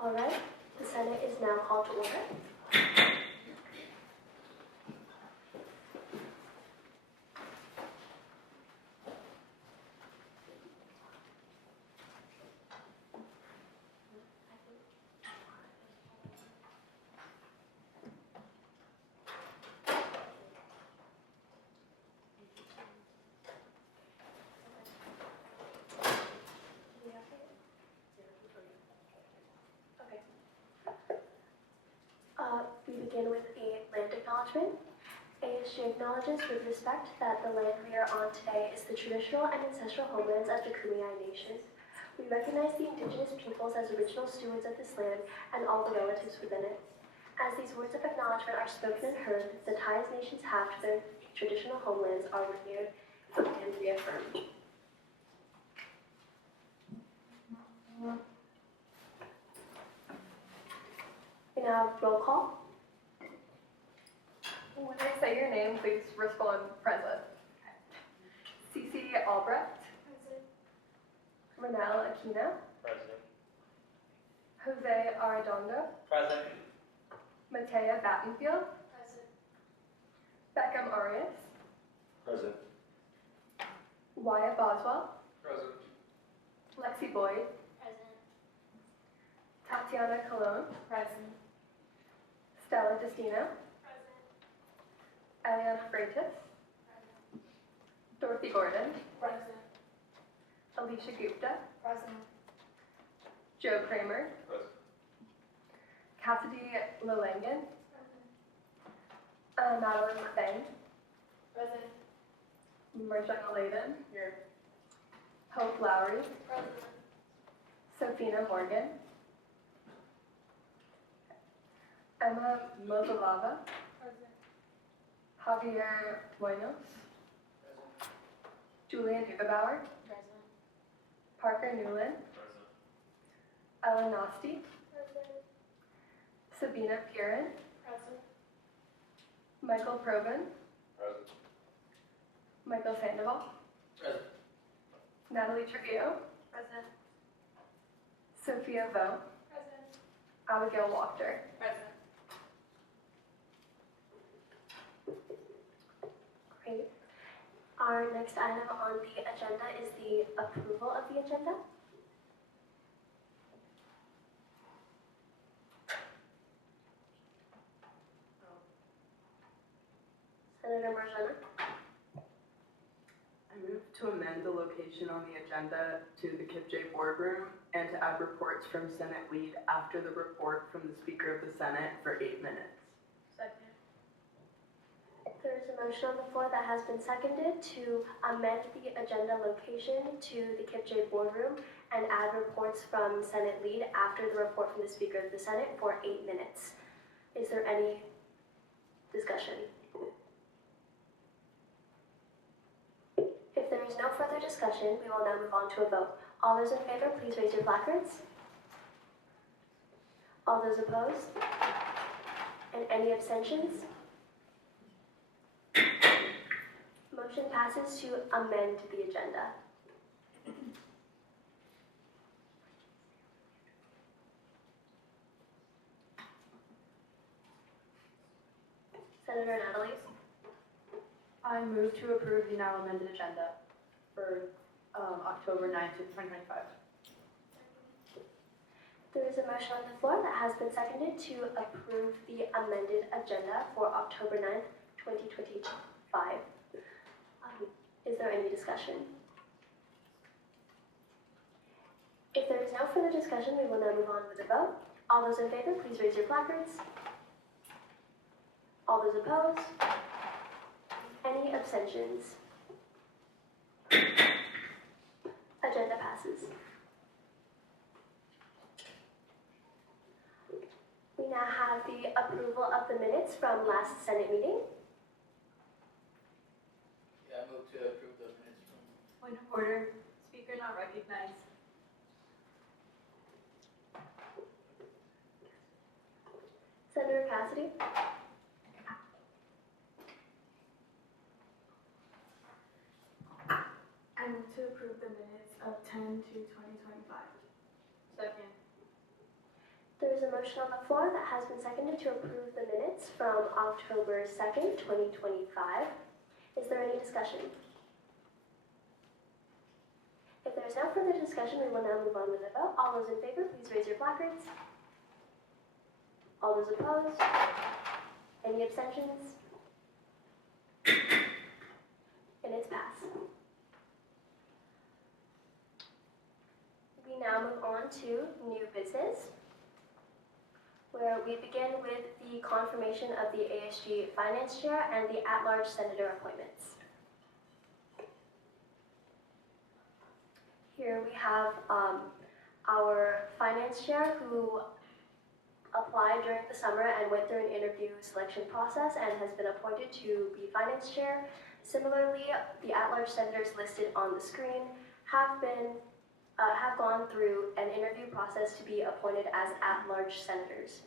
All right, the Senate is now called to order. We begin with a land acknowledgement. ASG acknowledges with respect that the land we are on today is the traditional and ancestral homelands of the Kumeyaay Nation. We recognize the indigenous peoples as original stewards of this land and all the relatives within it. As these words of acknowledgement are spoken and heard, the ties nations have to their traditional homelands are renewed and reaffirmed. We now have roll call. When I say your name, please respond present. Cece Albrecht. Present. Renelle Aquino. Present. Jose Arredondo. Present. Matea Battenfield. Present. Beckham Arias. Present. Wyatt Boswell. Present. Lexi Boyd. Present. Tatiana Colon. Present. Stella Destino. Present. Eliana Freitas. Dorothy Gordon. Present. Alicia Gupta. Present. Joe Kramer. Present. Cassidy Lolangan. Present. Madeline Thang. Present. Marjana Layden. Here. Hope Lowry. Present. Sophina Morgan. Emma Mozalava. Present. Javier Buenos. Julian Ubauer. Present. Parker Newland. Present. Ellen Nosty. Present. Sabina Piran. Present. Michael Probin. Present. Michael Sandoval. Present. Natalie Trujillo. Present. Sophia Vo. Present. Abigail Wachter. Present. Great. Our next item on the agenda is the approval of the agenda. Senator Marjana. I move to amend the location on the agenda to the KIPJ boardroom and to add reports from Senate lead after the report from the Speaker of the Senate for 8 minutes. Second. There is a motion on the floor that has been seconded to amend the agenda location to the KIPJ boardroom and add reports from Senate lead after the report from the Speaker of the Senate for 8 minutes. Is there any discussion? If there is no further discussion, we will now move on to a vote. All those in favor, please raise your placards. All those opposed? And any abstentions? Motion passes to amend the agenda. Senator Natalie. I move to approve the now amended agenda for October 9th, 2025. There is a motion on the floor that has been seconded to approve the amended agenda for October 9th, 2025. Is there any discussion? If there is no further discussion, we will now move on with the vote. All those in favor, please raise your placards. All those opposed? Any abstentions? Agenda passes. We now have the approval of the minutes from last Senate meeting. Yeah, I move to approve the minutes from. Point of order. Speaker not recognized. Senator Cassidy. I move to approve the minutes of 10/2/2025. Second. There is a motion on the floor that has been seconded to approve the minutes from October 2nd, 2025. Is there any discussion? If there is no further discussion, we will now move on with the vote. All those in favor, please raise your placards. All those opposed? Any abstentions? And it's passed. We now move on to new business, where we begin with the confirmation of the ASG Finance Chair and the at-large Senator appointments. Here we have our Finance Chair who applied during the summer and went through an interview selection process and has been appointed to be Finance Chair. Similarly, the at-large Senators listed on the screen have gone through an interview process to be appointed as at-large Senators.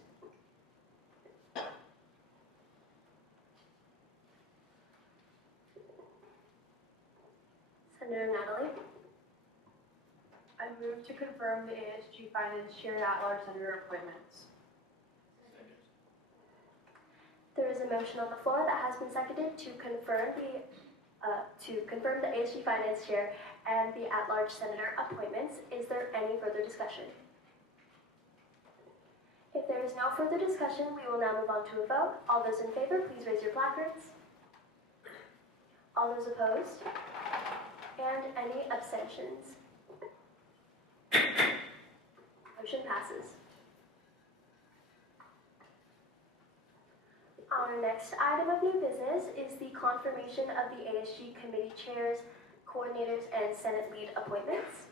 Senator Natalie? I move to confirm the ASG Finance Chair and at-large Senator appointments. Second. There is a motion on the floor that has been seconded to confirm the ASG Finance Chair and the at-large Senator appointments. Is there any further discussion? If there is no further discussion, we will now move on to a vote. All those in favor, please raise your placards. All those opposed? And any abstentions? Motion passes. Our next item of new business is the confirmation of the ASG committee chairs, coordinators, and Senate lead appointments.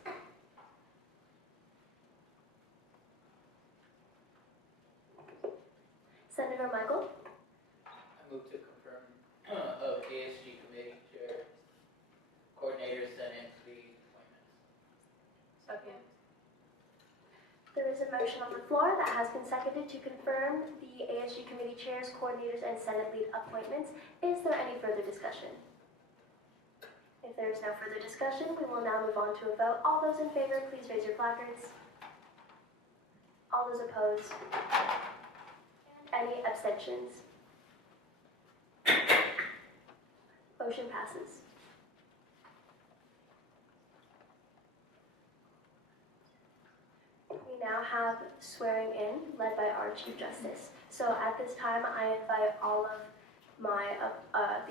Senator Michael? I move to confirm of ASG committee chair, coordinator, Senate lead appointments. Second. There is a motion on the floor that has been seconded to confirm the ASG committee chairs, coordinators, and Senate lead appointments. Is there any further discussion? If there is no further discussion, we will now move on to a vote. All those in favor, please raise your placards. All those opposed? And any abstentions? Motion passes. We now have swearing in led by our Chief Justice. So at this time, I invite all of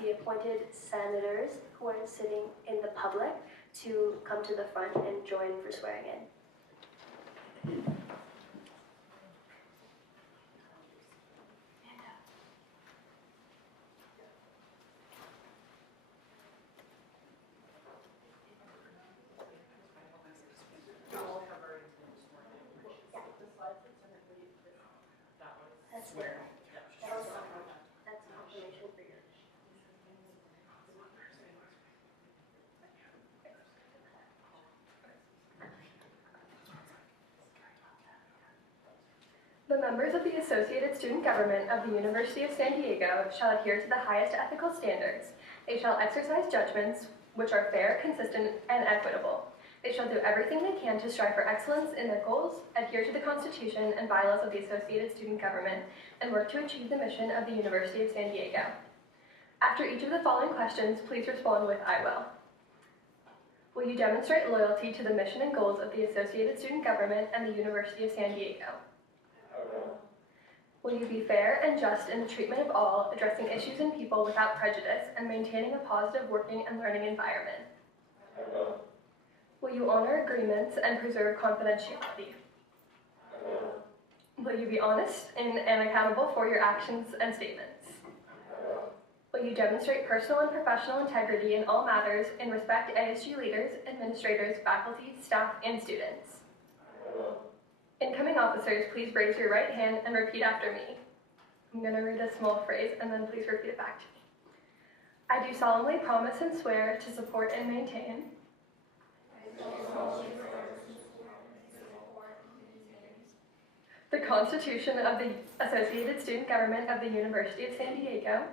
the appointed senators who are sitting in the public to come to the front and join for swearing in. That's where. That's confirmation for you. The members of the Associated Student Government of the University of San Diego shall adhere to the highest ethical standards. They shall exercise judgments which are fair, consistent, and equitable. They shall do everything they can to strive for excellence in their goals, adhere to the Constitution and bylaws of the Associated Student Government, and work to achieve the mission of the University of San Diego. After each of the following questions, please respond with "I will." Will you demonstrate loyalty to the mission and goals of the Associated Student Government and the University of San Diego? Will you be fair and just in the treatment of all, addressing issues and people without prejudice, and maintaining a positive working and learning environment? Will you honor agreements and preserve confidentiality? Will you be honest and accountable for your actions and statements? Will you demonstrate personal and professional integrity in all matters and respect ASG leaders, administrators, faculty, staff, and students? Incoming officers, please raise your right hand and repeat after me. I'm going to read a small phrase and then please repeat it back to me. I do solemnly promise and swear to support and maintain the Constitution of the Associated Student Government of the University of San Diego,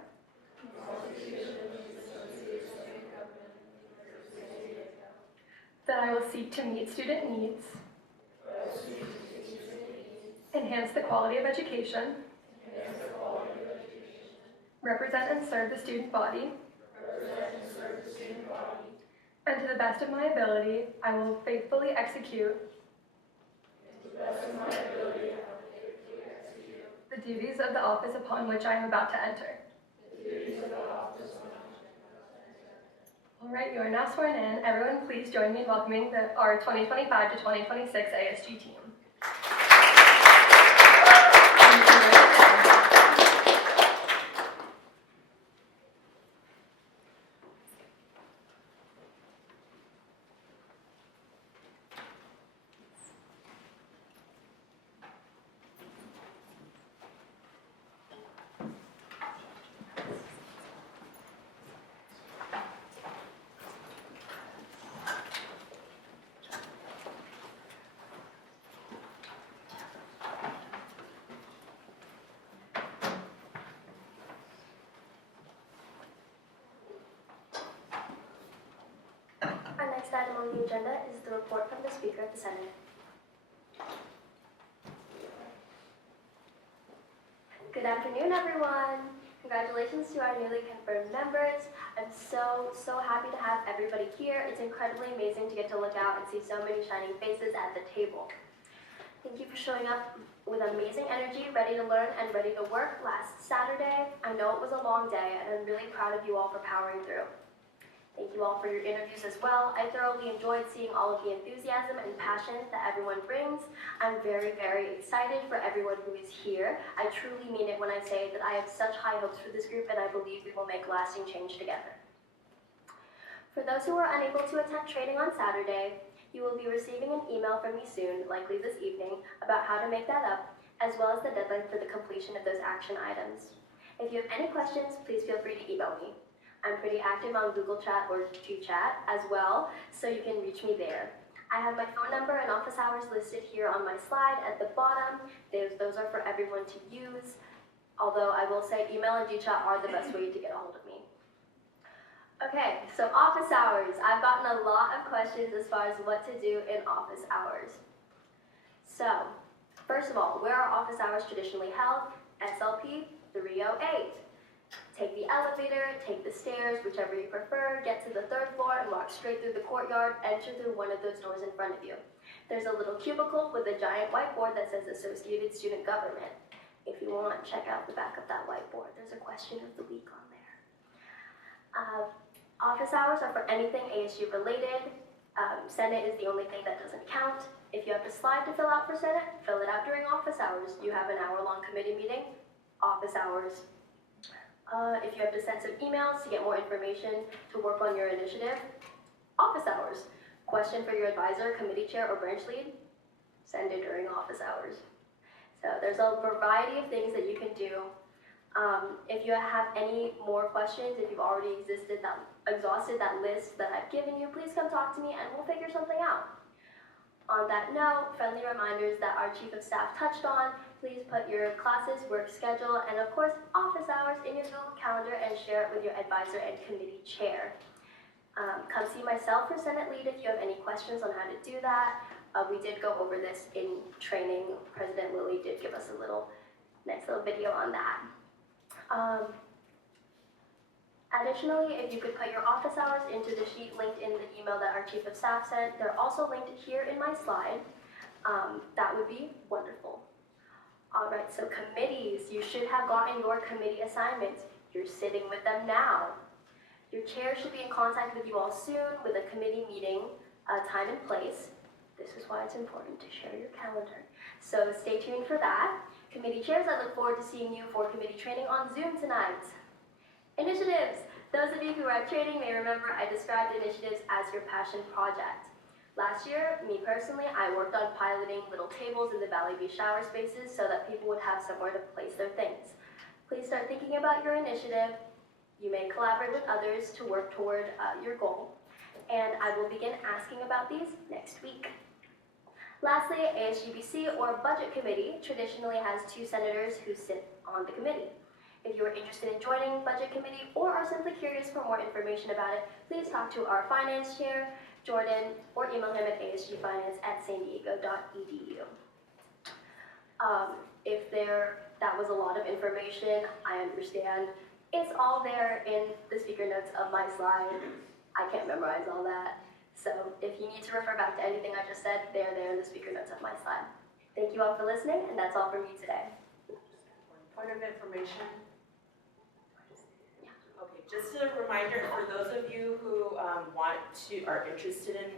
that I will seek to meet student needs, enhance the quality of education, represent and serve the student body, and to the best of my ability, I will faithfully execute the duties of the office upon which I am about to enter. All right, you are now sworn in. Everyone, please join me in welcoming our 2025 to 2026 ASG team. Our next item on the agenda is the report from the Speaker of the Senate. Good afternoon, everyone. Congratulations to our newly confirmed members. I'm so happy to have everybody here. It's incredibly amazing to get to look out and see so many shining faces at the table. Thank you for showing up with amazing energy, ready to learn and ready to work last Saturday. I know it was a long day, and I'm really proud of you all for powering through. Thank you all for your interviews as well. I thoroughly enjoyed seeing all of the enthusiasm and passion that everyone brings. I'm very excited for everyone who is here. I truly mean it when I say that I have such high hopes for this group, and I believe we will make lasting change together. For those who are unable to attend training on Saturday, you will be receiving an email from me soon, likely this evening, about how to make that up, as well as the deadline for the completion of those action items. If you have any questions, please feel free to email me. I'm pretty active on Google Chat or GChat as well, so you can reach me there. I have my phone number and office hours listed here on my slide at the bottom. Those are for everyone to use, although I will say email and GChat are the best way to get a hold of me. Okay, so office hours. I've gotten a lot of questions as far as what to do in office hours. So, first of all, where are office hours traditionally held? SLP 308. Take the elevator, take the stairs, whichever you prefer, get to the 3rd floor and walk straight through the courtyard, enter through one of those doors in front of you. There's a little cubicle with a giant whiteboard that says Associated Student Government. If you want, check out the back of that whiteboard. There's a question of the week on there. Office hours are for anything ASU related. Senate is the only thing that doesn't count. If you have a slide to fill out for Senate, fill it out during office hours. You have an hour-long committee meeting, office hours. If you have to send some emails to get more information to work on your initiative, office hours. Question for your advisor, committee chair, or branch lead, send it during office hours. So there's a variety of things that you can do. If you have any more questions, if you've already exhausted that list that I've given you, please come talk to me and we'll figure something out. On that note, friendly reminders that our Chief of Staff touched on. Please put your classes, work schedule, and of course, office hours in your Google Calendar and share it with your advisor and committee chair. Come see myself for Senate Lead if you have any questions on how to do that. We did go over this in training. President Lilly did give us a nice little video on that. Additionally, if you could put your office hours into the sheet linked in the email that our Chief of Staff sent, they're also linked here in my slide. That would be wonderful. All right, so committees, you should have gotten your committee assignments. You're sitting with them now. Your chair should be in contact with you all soon with a committee meeting time and place. This is why it's important to share your calendar. So stay tuned for that. Committee chairs, I look forward to seeing you for committee training on Zoom tonight. Initiatives. Those of you who are at training may remember I described initiatives as your passion project. Last year, me personally, I worked on piloting little tables in the Valley View shower spaces so that people would have somewhere to place their things. Please start thinking about your initiative. You may collaborate with others to work toward your goal. And I will begin asking about these next week. Lastly, ASGBC or Budget Committee traditionally has 2 senators who sit on the committee. If you are interested in joining Budget Committee or are simply curious for more information about it, please talk to our Finance Chair, Jordan, or email him at asgfinance@sandiego.edu. that was a lot of information. I understand. It's all there in the speaker notes of my slide. I can't memorize all that. So if you need to refer back to anything I just said, they're there in the speaker notes of my slide. Thank you all for listening, and that's all from me today. Point of information. Okay, just a reminder for those of you who are interested in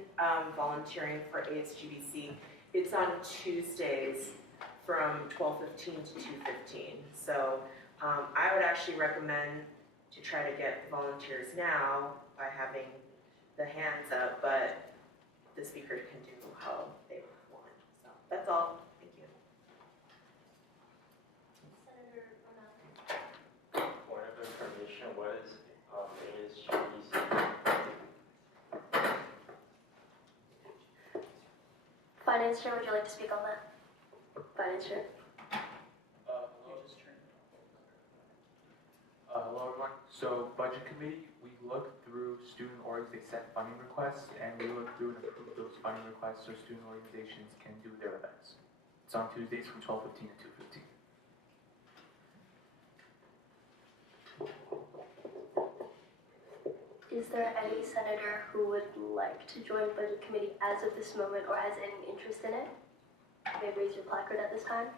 volunteering for ASGBC, it's on Tuesdays from 12:15 to 2:15. So I would actually recommend to try to get volunteers now by having the hands up, but the speakers can do how they want. So that's all. Thank you. Senator Ronaldo. Point of information, what is ASGBC? Finance Chair, would you like to speak on that? Finance Chair. Hello everyone. So Budget Committee, we look through student orgs accept funding requests, and we look through and approve those funding requests so student organizations can do their events. It's on Tuesdays from 12:15 to 2:15. Is there any senator who would like to join Budget Committee as of this moment or has any interest in it? You may raise your placard at this time.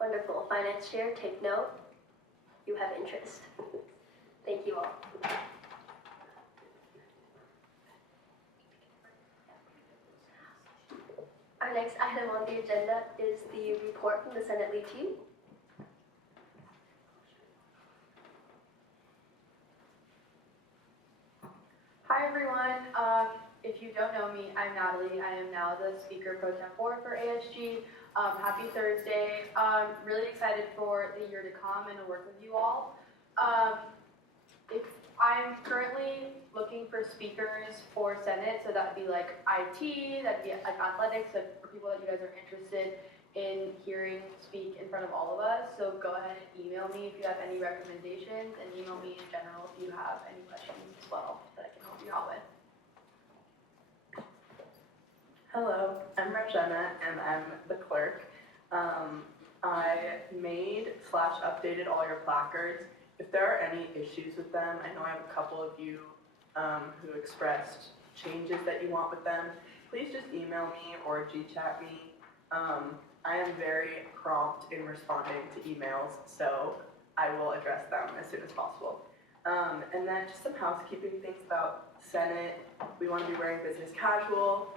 Wonderful. Finance Chair, take note. You have interest. Thank you all. Our next item on the agenda is the report from the Senate lead team. Hi everyone. If you don't know me, I'm Natalie. I am now the Speaker Pro Tempore for ASG. Happy Thursday. Really excited for the year to come and to work with you all. I'm currently looking for speakers for Senate, so that'd be like IT, that'd be like athletics, so for people that you guys are interested in hearing speak in front of all of us. So go ahead and email me if you have any recommendations, and email me in general if you have any questions as well that I can help you out with. Hello, I'm Regina, and I'm the clerk. I made/updated all your placards. If there are any issues with them, I know I have a couple of you who expressed changes that you want with them. Please just email me or G-chat me. I am very prompt in responding to emails, so I will address them as soon as possible. And then just some housekeeping things about Senate. We want to be wearing business casual.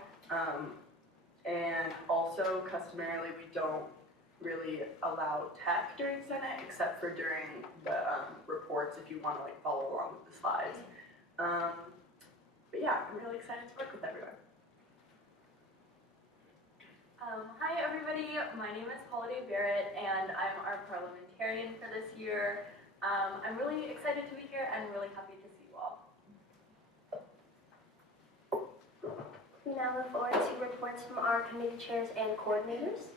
And also, customarily, we don't really allow tech during Senate, except for during the reports if you want to like follow along with the slides. But yeah, I'm really excited to work with everyone. Hi everybody, my name is Holiday Barrett and I'm our parliamentarian for this year. I'm really excited to be here and really happy to see you all. We now move forward to reports from our committee chairs and coordinators.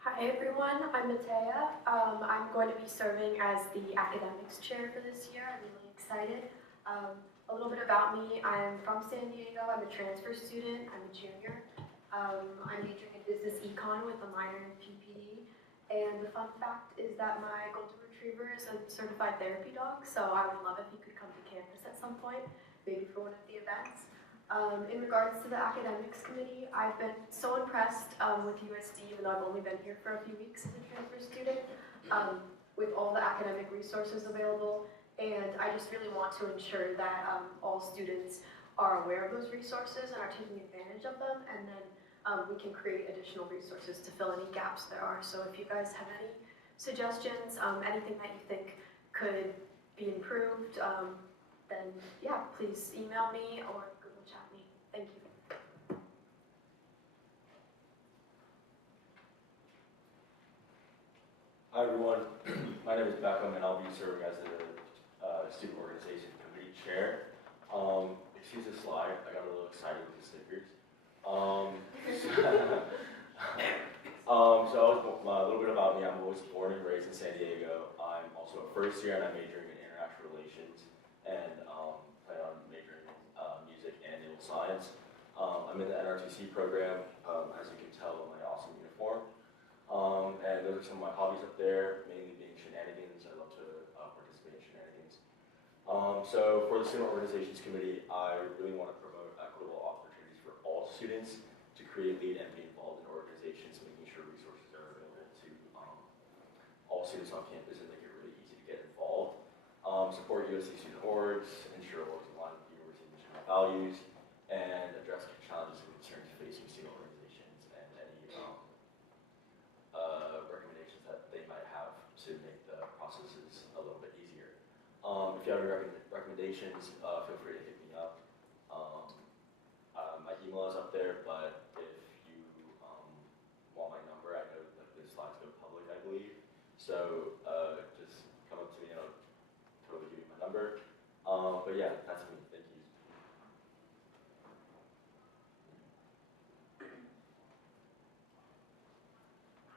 Hi everyone, I'm Matea. I'm going to be serving as the academics chair for this year. I'm really excited. A little bit about me, I'm from San Diego. I'm a transfer student. I'm a junior. I'm majoring in business econ with a minor in PPD. And the fun fact is that my golden retriever is a certified therapy dog, so I would love if he could come to campus at some point, maybe for one of the events. In regards to the academics committee, I've been so impressed with USD, even though I've only been here for a few weeks as a transfer student, with all the academic resources available. And I just really want to ensure that all students are aware of those resources and are taking advantage of them, and then we can create additional resources to fill any gaps there are. So if you guys have any suggestions, anything that you think could be improved, then yeah, please email me or Google chat me. Thank you. Hi everyone, my name is Beckham and I'll be serving as the Student Organization Committee Chair. Excuse the slide, I got a little excited with the stickers. So a little bit about me, I was born and raised in San Diego. I'm also a first year and I'm majoring in international relations and plan on majoring in music and I'm in the NRTC program, as you can tell in my awesome uniform. And those are some of my hobbies up there, mainly being shenanigans. I love to participate in shenanigans. So for the Student Organizations Committee, I really want to promote equitable opportunities for all students to create, lead, and be involved in organizations, making sure resources are available to all students on campus and make it really easy to get involved. Support USC student orgs, ensure orgs align with the university mission and values, and address challenges and concerns facing student organizations and any recommendations that they might have to make the processes a little bit easier. If you have any recommendations, feel free to hit me up. My email is up there, but if you want my number, I know that the slides go public, I believe. So just come up to me and I'll totally give you my number. But yeah, that's me. Thank you.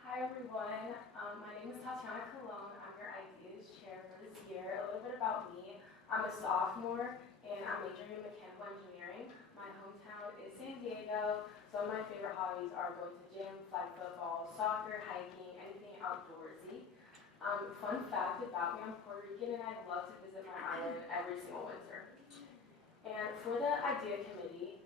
Hi everyone, my name is Tatiana Colon. I'm your ideas chair for this year. A little bit about me. I'm a sophomore and I'm majoring in mechanical engineering. My hometown is San Diego. Some of my favorite hobbies are going to gym, flag football, soccer, hiking, anything outdoorsy. Fun fact about me, I'm Puerto Rican and I love to visit my island every single winter. And for the idea committee,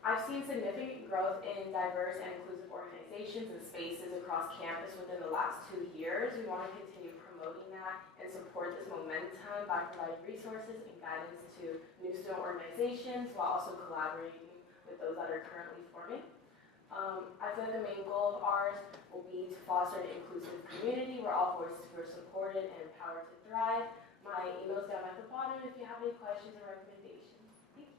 I've seen significant growth in diverse and inclusive organizations and spaces across campus within the last 2 years. We want to continue promoting that and support this momentum by providing resources and guidance to new student organizations while also collaborating with those that are currently forming. I feel like the main goal of ours will be to foster an inclusive community where all voices are supported and empowered to thrive. My email is down at the bottom if you have any questions or recommendations. Thank you.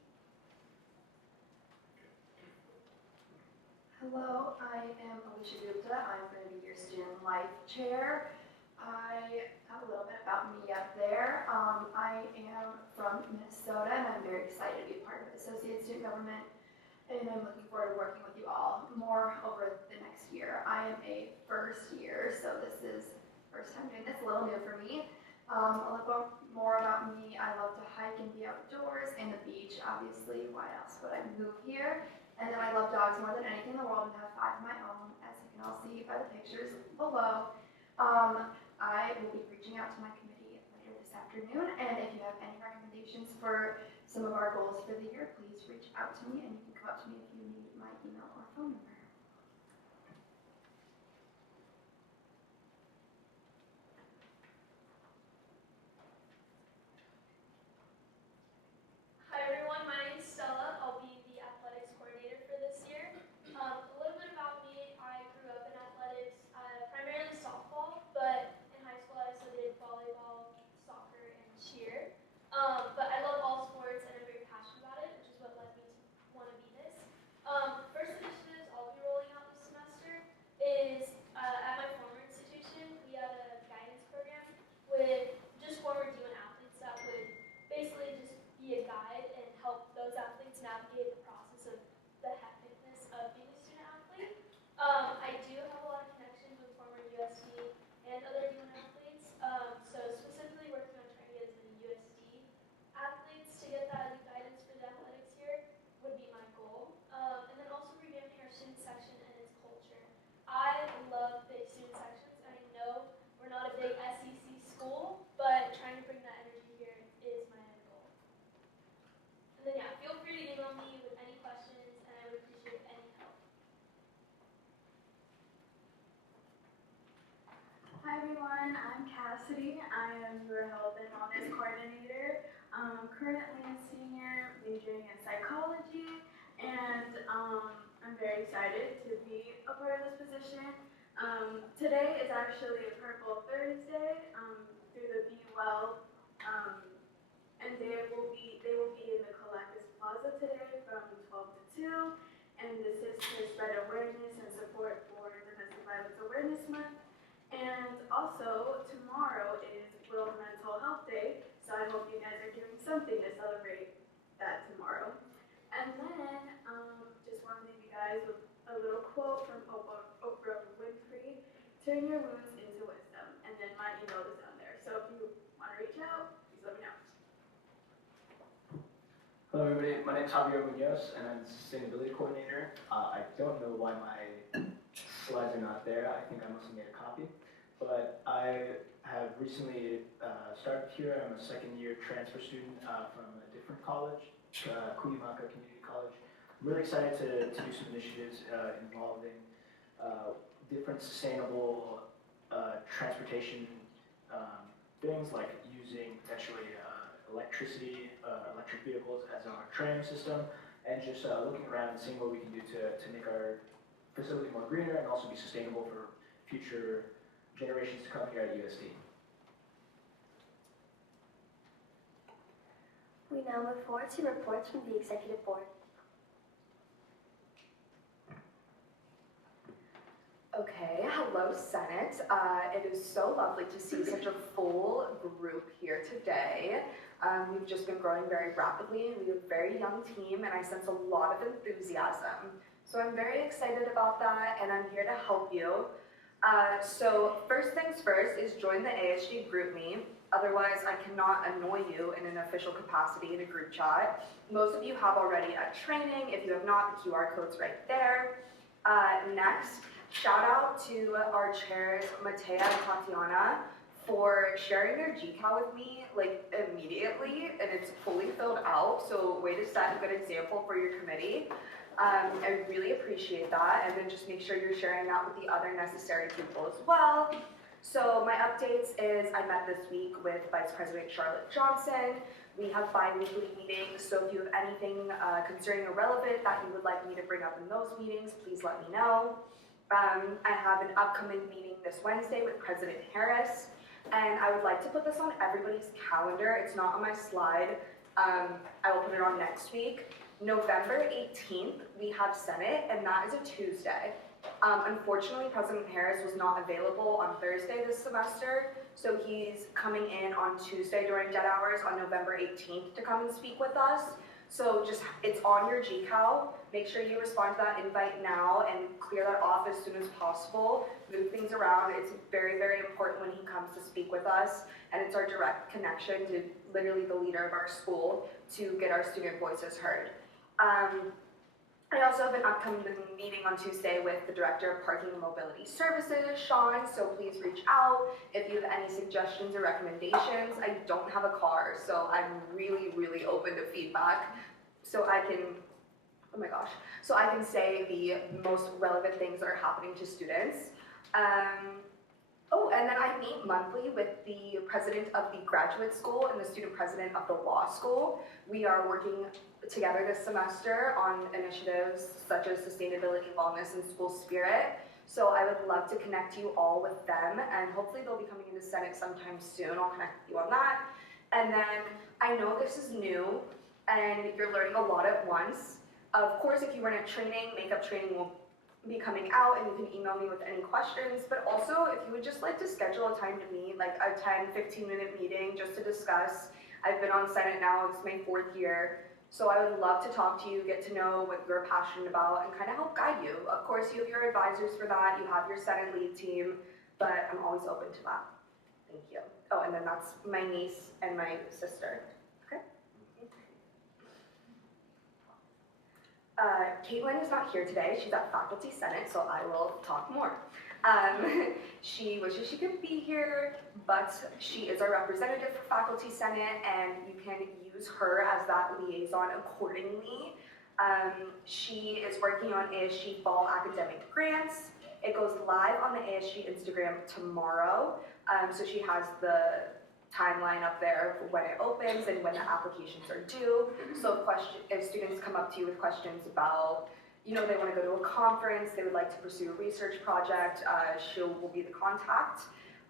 Hello, I am Alicia Gupta. I'm going to be your student life chair. I have a little bit about me up there. I am from Minnesota and I'm very excited to be part of Associate Student Government, and I'm looking forward to working with you all more over the next year. I am a first year, so this is first time doing this, a little new for me. A little bit more about me. I love to hike and be outdoors and the beach, obviously. Why else would I move here? And then I love dogs more than anything in the world and have 5 of my own, as you can all see by the pictures below. I will be reaching out to my committee later this afternoon, and if you have any recommendations for some of our goals for the year, please reach out to me, and you can come up to me if you need my email or phone number. Hi everyone, my name is Stella. I'll be the athletics coordinator for this year. A little bit about me, I grew up in athletics, primarily softball, but in high school I also did volleyball, soccer, and cheer. But I love all sports and I'm very passionate about it, which is what led me to want to be this. First initiatives I'll be rolling out this semester is at my former institution, we had a guidance program with just former D1 athletes that would basically just be a guide and help those athletes navigate the process of the hecticness of being a student athlete. I do have a lot of connections with former USD and other D1 athletes, so specifically working on trying to get as many USD athletes to get that guidance for the athletics here would be my goal. And then also revamping our student section and its culture. I love big student sections, and I know we're not a big SEC school, but trying to bring that energy here is my end goal. And then yeah, feel free to email me with any questions, and I would appreciate any help. Hi everyone, I'm Cassidy. I am your Health and Wellness Coordinator. I'm currently a senior majoring in psychology, and I'm very excited to be a part of this position. Today is actually a Purple Thursday through the Be Well, and they will be in the Collectus Plaza today from 12 to 2, and this is to spread awareness and support for Domestic Violence Awareness Month. And also, tomorrow is World Mental Health Day, so I hope you guys are doing something to celebrate that tomorrow. And then, just want to leave you guys with a little quote from Oprah Winfrey: "Turn your wounds into wisdom." And then my email is down there, so if you want to reach out, please let me know. Hello everybody, my name is Javier Munoz and I'm the Sustainability Coordinator. I don't know why my slides are not there. I think I must have made a copy. But I have recently started here. I'm a second year transfer student from a different college, Cuyamaca Community College. I'm really excited to do some initiatives involving different sustainable transportation things like using potentially electric vehicles as our train system, and just looking around and seeing what we can do to make our facility more greener and also be sustainable for future generations to come here at USD. We now move forward to reports from the Executive Board. Okay, hello Senate. It is so lovely to see such a full group here today. We've just been growing very rapidly. We have a very young team and I sense a lot of enthusiasm. So I'm very excited about that and I'm here to help you. So first things first is join the ASG GroupMe. Otherwise, I cannot annoy you in an official capacity in a group chat. Most of you have already a training. If you have not, the QR code's right there. Next, shout out to our chairs, Matea and Tatiana, for sharing their GCal with me like immediately, and it's fully filled out. So way to set a good example for your committee. I really appreciate that, and then just make sure you're sharing that with the other necessary people as well. So my updates is I met this week with Vice President Charlotte Johnson. We have bi-weekly meetings, so if you have anything concerning or relevant that you would like me to bring up in those meetings, please let me know. I have an upcoming meeting this Wednesday with President Harris, and I would like to put this on everybody's calendar. It's not on my slide. I will put it on next week. November 18th, we have Senate, and that is a Tuesday. Unfortunately, President Harris was not available on Thursday this semester, so he's coming in on Tuesday during dead hours on November 18th to come and speak with us. So just, it's on your GCal. Make sure you respond to that invite now and clear that off as soon as possible. Move things around. It's very, very important when he comes to speak with us, and it's our direct connection to literally the leader of our school to get our student voices heard. I also have an upcoming meeting on Tuesday with the Director of Parking and Mobility Services, Sean, so please reach out if you have any suggestions or recommendations. I don't have a car, so I'm really, really open to feedback. So I can, oh my gosh, so I can say the most relevant things that are happening to students. Oh, and then I meet monthly with the president of the graduate school and the student president of the law school. We are working together this semester on initiatives such as sustainability, wellness, and school spirit. So I would love to connect you all with them, and hopefully they'll be coming into Senate sometime soon. I'll connect with you on that. And then I know this is new and you're learning a lot at once. Of course, if you run a training, makeup training will be coming out and you can email me with any questions, but also if you would just like to schedule a time to meet, like a 10-15 minute meeting just to discuss. I've been on Senate now, it's my 4th year, so I would love to talk to you, get to know what you're passionate about, and kind of help guide you. Of course, you have your advisors for that, you have your Senate lead team, but I'm always open to that. Thank you. Oh, and then that's my niece and my sister. Okay. Caitlin is not here today. She's at Faculty Senate, so I will talk more. She wishes she could be here, but she is our representative for Faculty Senate, and you can use her as that liaison accordingly. She is working on ASG Fall Academic Grants. It goes live on the ASG Instagram tomorrow, so she has the timeline up there for when it opens and when the applications are due. So if students come up to you with questions about, you know, they want to go to a conference, they would like to pursue a research project, she will be the contact.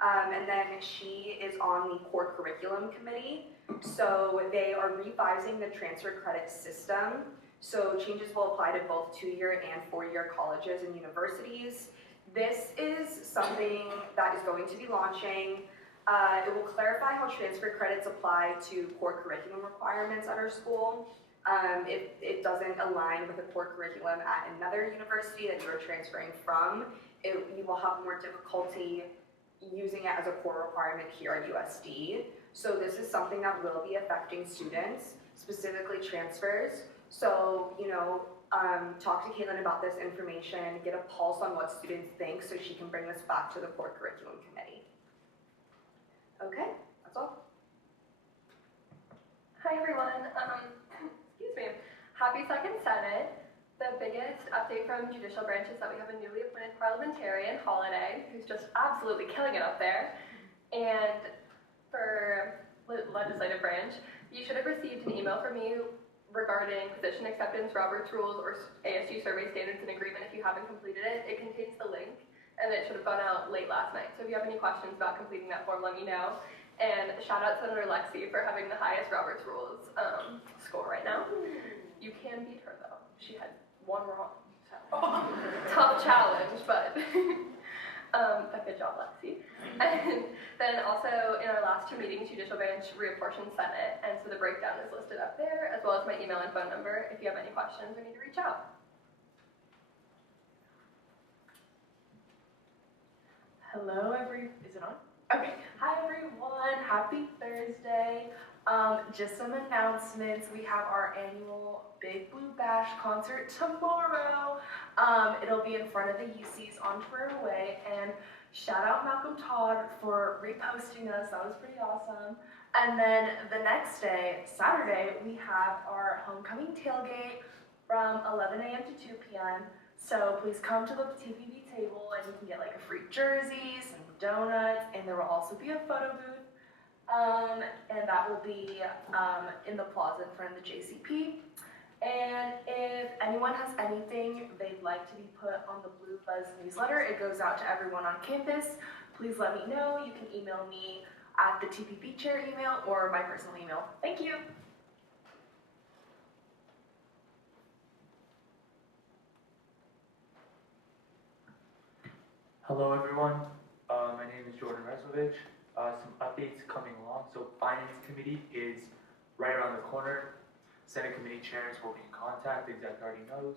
And then she is on the core curriculum committee. So they are revising the transfer credit system. So changes will apply to both 2-year and 4-year colleges and universities. This is something that is going to be launching. It will clarify how transfer credits apply to core curriculum requirements at our school. If it doesn't align with a core curriculum at another university that you are transferring from, you will have more difficulty using it as a core requirement here at USD. So this is something that will be affecting students. specifically transfers. So, talk to Caitlin about this information, get a pulse on what students think so she can bring this back to the core curriculum committee. Okay, that's all. Hi everyone. Excuse me. Happy second Senate. The biggest update from judicial branch is that we have a newly appointed parliamentarian, Holiday, who's just absolutely killing it up there. And for legislative branch, you should have received an email from me regarding position acceptance, Robert's Rules, or ASG Survey Standards and Agreement if you haven't completed it. It contains the link, and it should have gone out late last night. So if you have any questions about completing that form, let me know. And shout out Senator Lexi for having the highest Robert's Rules score right now. You can beat her though. She had one wrong. So. Tough challenge, but good job, Lexi. And then also in our last two meetings, Judicial Branch reapportioned Senate, and so the breakdown is listed up there, as well as my email and phone number if you have any questions or need to reach out. Hello, is it on? Okay. Hi, everyone. Happy Thursday. Just some announcements. We have our annual Big Blue Bash concert tomorrow. It'll be in front of the UC's on Career Way, and shout out Malcolm Todd for reposting us. That was pretty awesome. And then the next day, Saturday, we have our homecoming tailgate from 11 a.m. to 2 p.m. So please come to the TPB table and you can get like a free jersey, some donuts, and there will also be a photo booth. And that will be in the plaza in front of the JCP. And if anyone has anything they'd like to be put on the Blue Buzz newsletter, it goes out to everyone on campus. Please let me know. You can email me at the TPP chair email or my personal email. Thank you. Hello everyone, my name is Jordan Resovich. Some updates coming along. So Finance Committee is right around the corner. Senate Committee chairs will be in contact, the exec already knows.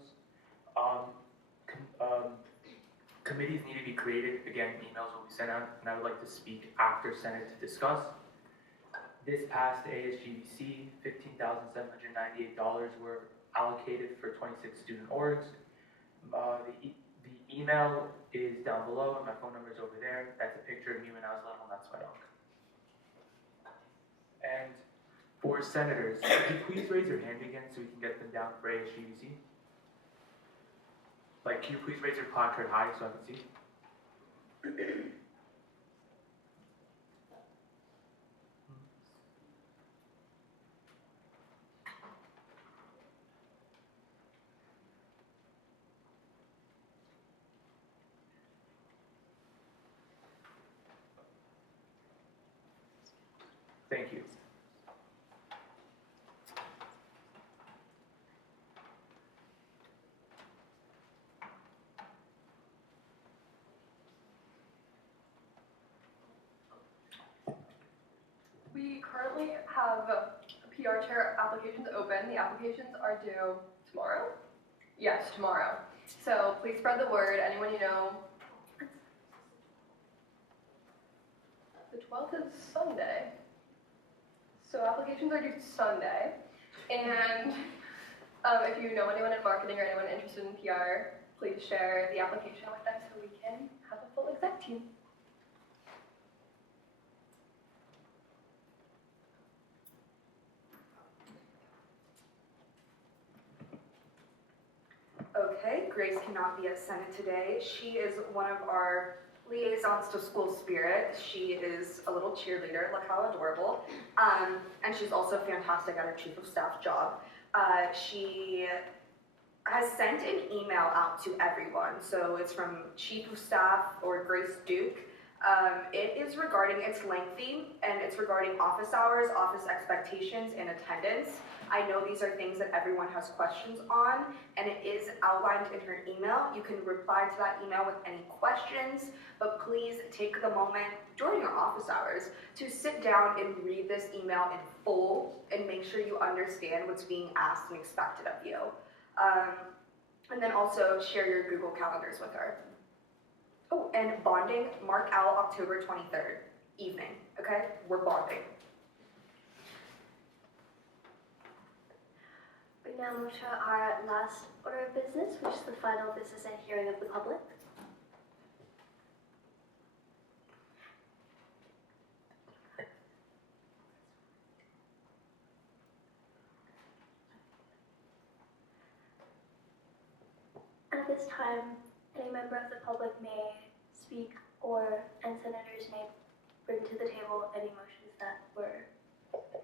Committees need to be created. Again, emails will be sent out, and I would like to speak after Senate to discuss. This past ASGBC, $15,798 were allocated for 26 student orgs. The email is down below, and my phone number is over there. That's a picture of me when I was little, and that's my dog. And for senators, could you please raise your hand again so we can get them down for ASGBC? Like, can you please raise your placard high so I can see? Thank you. We currently have PR chair applications open. The applications are due tomorrow? Yes, tomorrow. So please spread the word. Anyone you know. The 12th is Sunday. So applications are due Sunday. And if you know anyone in marketing or anyone interested in PR, please share the application with them so we can have a full exec team. Okay, Grace cannot be at Senate today. She is one of our liaisons to school spirit. She is a little cheerleader, look how adorable. And she's also fantastic at her chief of staff job. She has sent an email out to everyone. So it's from chief of staff or Grace Duke. It is regarding, it's lengthy, and it's regarding office hours, office expectations, and attendance. I know these are things that everyone has questions on, and it is outlined in her email. You can reply to that email with any questions, but please take the moment during your office hours to sit down and read this email in full and make sure you understand what's being asked and expected of you. And then also share your Google calendars with her. Oh, and bonding, mark out October 23rd, evening, okay? We're bonding. We now move to our last order of business, which is the final business and hearing of the public. At this time, any member of the public may speak and senators may bring to the table any motions that were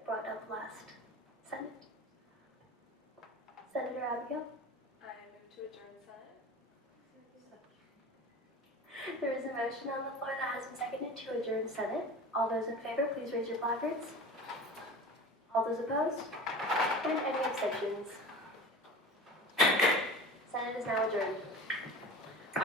brought up last Senate. Senator Abigail? I move to adjourn Senate. There is a motion on the floor that has been seconded to adjourn Senate. All those in favor, please raise your placards. All those opposed? And any abstentions? Senate is now adjourned.